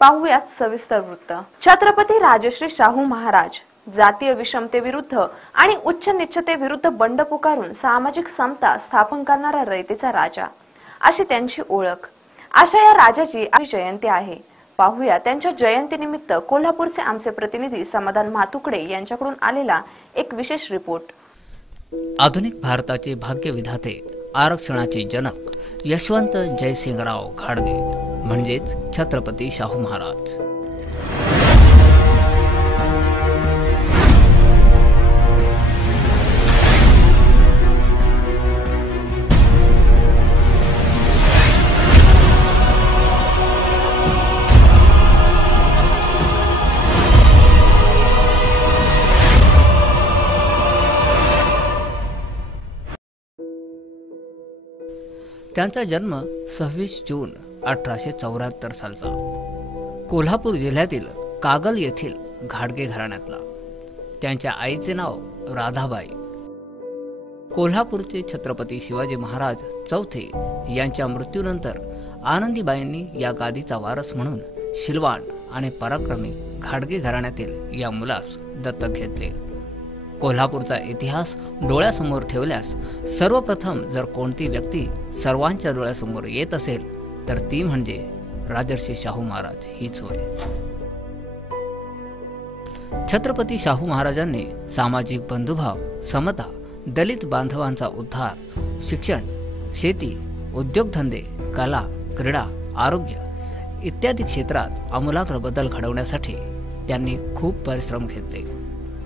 पाहूयात सविस्तर वृत्त। छत्रपती राजश्री शाहू महाराज जातीय विषमतेविरुद्ध आणि उच्च नीचतेविरुद्ध बंड पुकारून सामाजिक समता स्थापन करणारा रयतेचा राजा अशी त्यांची ओळख। अशा या राजाची आज जयंती आहे। पाहूया त्यांच्या जयंतीनिमित्त कोल्हापूरचे आमचे प्रतिनिधी समाधान मातुकडे यांच्याकडून आलेला एक विशेष रिपोर्ट। आधुनिक भारताचे भाग्यविधाते, आरक्षणाचे जनक यशवंत जयसिंगराव घाडगे म्हणजेच छत्रपती शाहू महाराज। त्यांचा जन्म 26 जून 1874 सालचा कोल्हापूर जिल्ह्यातील कागल येथील घाडगे घराण्यातला। त्यांच्या आईचे नाव राधाबाई। कोल्हापूरचे छत्रपती शिवाजी महाराज चौथे यांच्या मृत्यूनंतर आनंदीबाईंनी या गादीचा वारस म्हणून शिलवान आणि पराक्रमी घाडगे घराण्यातील या मुलास दत्तक घेतले। कोल्हापूरचा इतिहास डोळ्यासमोर ठेवल्यास सर्वप्रथम जर कोणती व्यक्ती सर्वांच्या डोळ्यासमोर येत असेल तर ती म्हणजे राजर्षी शाहू महाराज हीच होय। छत्रपती शाहू महाराजांनी सामाजिक बंधुभाव, समता, दलित बांधवांचा उद्धार, शिक्षण, शेती, उद्योगधंदे, कला, क्रीडा, आरोग्य इत्यादी क्षेत्रात आमूलाग्र बदल घडवण्यासाठी त्यांनी खूप परिश्रम घेतले।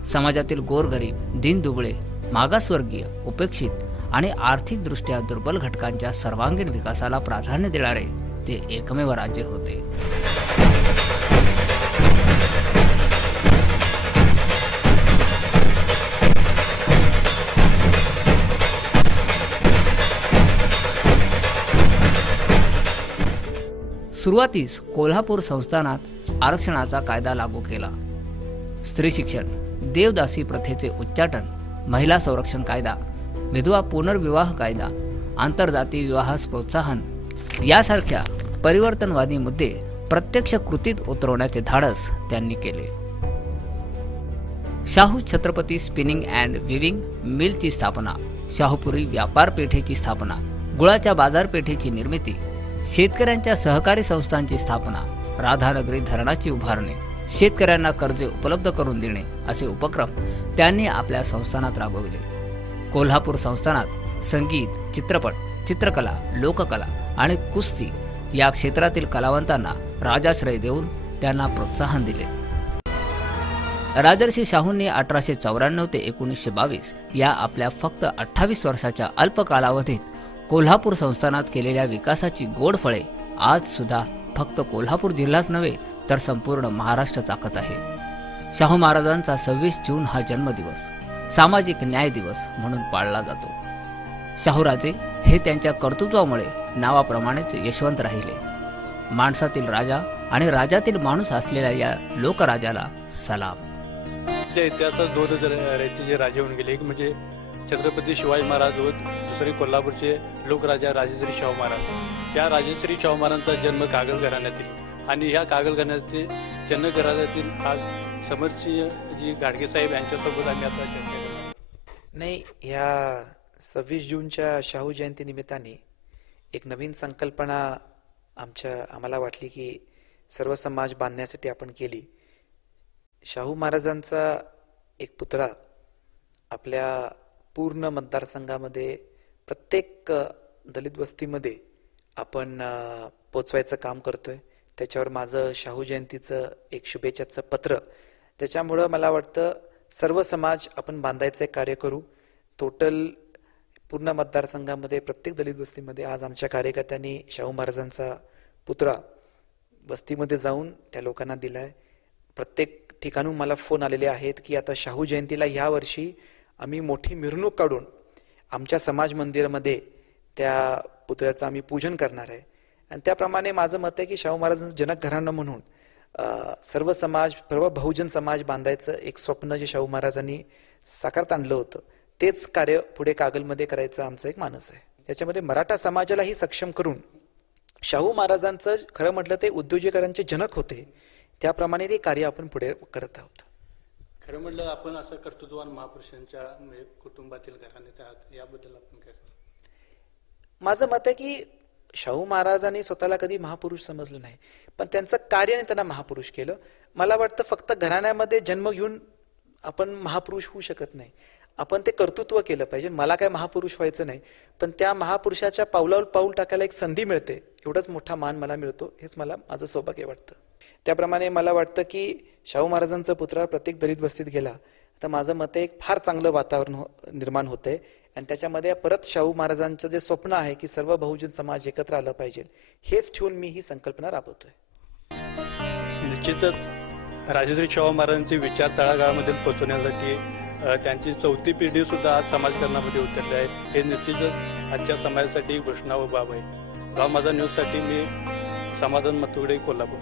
समाजातील गोरगरीब, दीनदुबळे, मागासवर्गीय, उपेक्षित आणि आर्थिकदृष्ट्या दुर्बल घटकांच्या सर्वांगीण विकासाला प्राधान्य देणारे ते एकमेव राज्य होते। सुरुवातीस कोल्हापूर संस्थानात आरक्षणाचा कायदा लागू केला। स्त्री शिक्षण, देवदासी प्रथेचे उच्चाटन, महिला संरक्षण कायदा, विधवा पुनर्विवाह कायदा, आंतरजातीय विवाहास प्रोत्साहन यासारख्या परिवर्तनवादी मुद्दे प्रत्यक्ष कृतीत उतरवण्याचे धाडस त्यांनी केले। Shahu Chhatrapati spinning and weaving मिलची स्थापना, शाहूपुरी व्यापार पेठेची स्थापना, गुळाच्या बाजारपेठेची निर्मिती, शेतकऱ्यांच्या सहकारी संस्थांची स्थापना, राधानगरी धरणाची उभारणी, शेतकऱ्यांना कर्जे उपलब्ध करून देणे असे उपक्रम त्यांनी आपल्या संस्थानात राबविले। कोल्हापूर संस्थानात संगीत, चित्रपट, चित्रकला, लोककला आणि कुस्ती या क्षेत्रातील कलावंतांना राजाश्रय देऊन त्यांना प्रोत्साहन दिले। राजर्षी शाहूंनी 1894 ते 1922 या आपल्या फक्त 28 वर्षाच्या अल्प कालावधीत कोल्हापूर संस्थानात केलेल्या विकासाची गोड फळे आज सुद्धा फक्त कोल्हापूर जिल्हाच नव्हे तर संपूर्ण महाराष्ट्र चाखत आहे। शाहू महाराजांचा 26 जून हा जन्मदिवस सामाजिक न्याय दिवस म्हणून पाळला जातो। शाहूराजे हे त्यांच्या कर्तृत्वामुळे नावाप्रमाणेच यशवंत राहिले। माणसातील राजा आणि राजातील माणूस असलेल्या या लोकराजाला सलाम। त्या इतिहासात 2000 रयतेचे राजे होऊन गेले। एक म्हणजे छत्रपती शिवाजी महाराज व दुसरे कोल्हापूरचे लोकराजा राजश्री शाहू महाराज। त्या राजश्री शाहू महाराजांचा जन्म कागल घराण्यातील आणि ह्या कागल घराण्याचे जन्म घराण्यातील आज समरसिंह जी घाडगे साहेब यांच्यासोबत आम्ही आता चर्चा करणार नाही। ह्या 26 जूनच्या शाहू जयंती निमित्ताने एक नवीन संकल्पना आम्हाला वाटली की सर्व समाज बांधण्यासाठी आपण केली। शाहू महाराजांचा एक पुतळा आपल्या पूर्ण मतदारसंघामध्ये प्रत्येक दलित वस्तीमध्ये आपण पोचवायचं काम करतोय। त्याच्यावर माझं शाहू जयंतीचं एक शुभेच्छाचं पत्र। त्याच्यामुळं मला वाटतं सर्व समाज आपण बांधायचं कार्य करू। टोटल पूर्ण मतदारसंघामध्ये प्रत्येक दलित वस्तीमध्ये आज आमच्या कार्यकर्त्यांनी शाहू महाराजांचा पुतळा वस्तीमध्ये जाऊन त्या लोकांना दिलाय। प्रत्येक ठिकाणून मला फोन आलेले आहेत की आता शाहू जयंतीला ह्या वर्षी आम्ही मोठी मिरवणूक काढून आमच्या समाज मंदिरामध्ये त्या पुतळ्याचं आम्ही पूजन करणार आहे। आणि त्याप्रमाणे माझं मत आहे की शाहू महाराजांचं जनक घराणं म्हणून सर्व समाज, सर्व बहुजन समाज बांधायचं एक स्वप्न जे शाहू महाराजांनी साकारात आणलं होतं तेच कार्य पुढे कागलमध्ये करायचं आमचं एक मानस आहे। त्याच्यामध्ये मराठा समाजालाही सक्षम करून शाहू महाराजांचं खरं म्हटलं ते उद्योजकांचे जनक होते, त्याप्रमाणे ते कार्य आपण पुढे करत आहोत. खरं म्हटलं आपण असं कर्तृत्ववान महापुरुषांच्या म्हणजे कुटुंबातील घराण्याचे आहात, याबद्दल आपण काय सांगाल? माझं मत आहे की शाहू महाराजांनी स्वतःला कधी महापुरुष समजलं नाही, पण त्यांचं कार्याने त्यांना महापुरुष केलं. मला वाटतं फक्त घराण्यामध्ये जन्म घेऊन आपण महापुरुष होऊ शकत नाही, आपण ते कर्तृत्व केलं पाहिजे. मला काय महापुरुष व्हायचं नाही, पण त्या महापुरुषाच्या पावलावर पाऊल टाकायला एक संधी मिळते, एवढाच मोठा मान मला मिळतो, हेच मला माझं सौभाग्य वाटतं. त्याप्रमाणे मला वाटतं की शाहू महाराजांचा पुतळा प्रत्येक दलित वस्तीत गेला तर माझं मत एक फार चांगलं वातावरण निर्माण होतंय, आणि त्याच्यामध्ये परत शाहू महाराजांचं जे स्वप्न आहे की सर्व बहुजन समाज एकत्र आलं पाहिजे, हेच ठेवून मी ही संकल्पना राबवतोय. निश्चितच राजश्री शाहू महाराजांचे विचार तळागाळामध्ये पोहोचवण्यासाठी त्यांची 4थी पिढी सुद्धा आज समाजकारणामध्ये उतरली आहे. हे निश्चितच आजच्या समाजासाठी एक घोषणा व बाब आहे. गाव माझा न्यूजसाठी मी समाधान मतुगडे, कोल्हापूर.